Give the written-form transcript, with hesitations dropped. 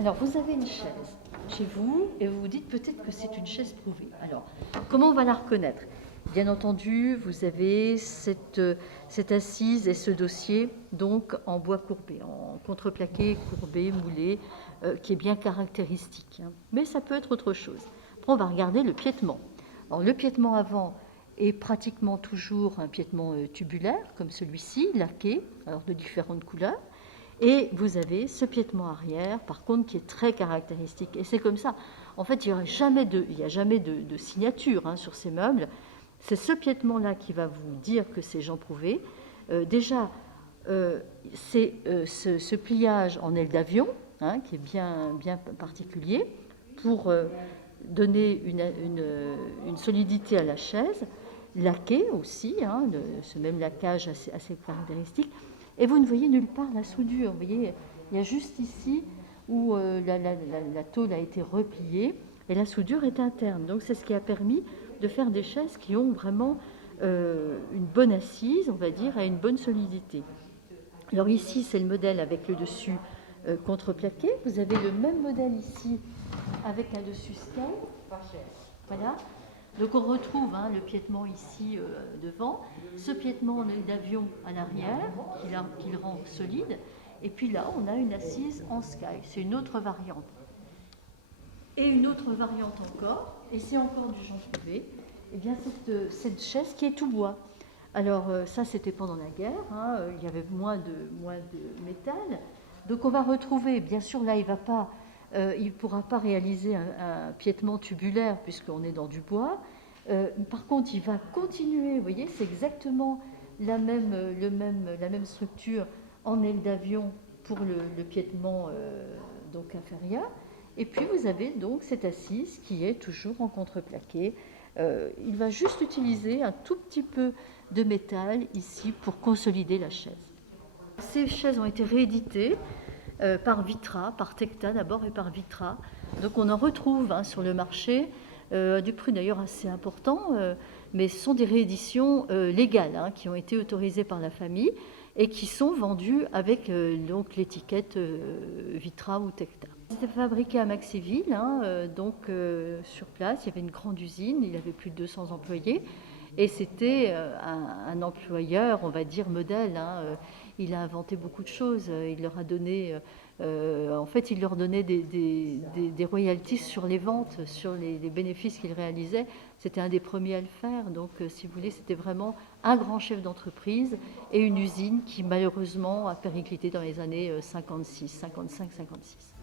Alors, vous avez une chaise chez vous et vous vous dites peut-être que c'est une chaise prouvée. Alors, comment on va la reconnaître? Bien entendu, vous avez cette assise et ce dossier donc en bois courbé, en contreplaqué, courbé, moulé, qui est bien caractéristique. Hein. Mais ça peut être autre chose. Après, on va regarder le piétement. Alors, le piétement avant est pratiquement toujours un piétement tubulaire, comme celui-ci, laqué, alors de différentes couleurs. Et vous avez ce piétement arrière, par contre, qui est très caractéristique. Et c'est comme ça. En fait, il n'y a jamais de signature hein, sur ces meubles. C'est ce piétement-là qui va vous dire que c'est Jean Prouvé. C'est ce pliage en aile d'avion, hein, qui est bien particulier, pour donner une solidité à la chaise. Laqué aussi, hein, ce même laquage assez caractéristique. Et vous ne voyez nulle part la soudure. Vous voyez, il y a juste ici où la tôle a été repliée et la soudure est interne. Donc c'est ce qui a permis de faire des chaises qui ont vraiment une bonne assise, on va dire, et une bonne solidité. Alors ici, c'est le modèle avec le dessus contreplaqué. Vous avez le même modèle ici avec un dessus scale. Voilà. Donc on retrouve hein, le piétement ici devant, ce piétement en aile d'avion à l'arrière, qui le rend solide, et puis là on a une assise en sky, c'est une autre variante. Et une autre variante encore, et c'est encore du Jean Prouvé, et bien cette chaise qui est tout bois. Alors ça c'était pendant la guerre, hein, il y avait moins de métal, donc on va retrouver, bien sûr là il ne pourra pas réaliser un piétement tubulaire puisqu'on est dans du bois. Par contre, il va continuer, vous voyez, c'est exactement la même structure en aile d'avion pour le piétement donc inférieur. Et puis vous avez donc cette assise qui est toujours en contreplaqué. Il va juste utiliser un tout petit peu de métal ici pour consolider la chaise. Ces chaises ont été rééditées par Vitra, par Tecta d'abord et par Vitra. Donc on en retrouve hein, sur le marché, du prix d'ailleurs assez important, mais ce sont des rééditions légales hein, qui ont été autorisées par la famille et qui sont vendues avec donc l'étiquette Vitra ou Tecta. C'était fabriqué à Maxéville, hein, donc sur place, il y avait une grande usine, il y avait plus de 200 employés. Et c'était un employeur, on va dire, modèle. Hein. Il a inventé beaucoup de choses. Il leur a donné, en fait, il leur donnait des royalties sur les ventes, sur les bénéfices qu'il réalisait. C'était un des premiers à le faire. Donc, si vous voulez, c'était vraiment un grand chef d'entreprise et une usine qui, malheureusement, a périclité dans les années 55-56.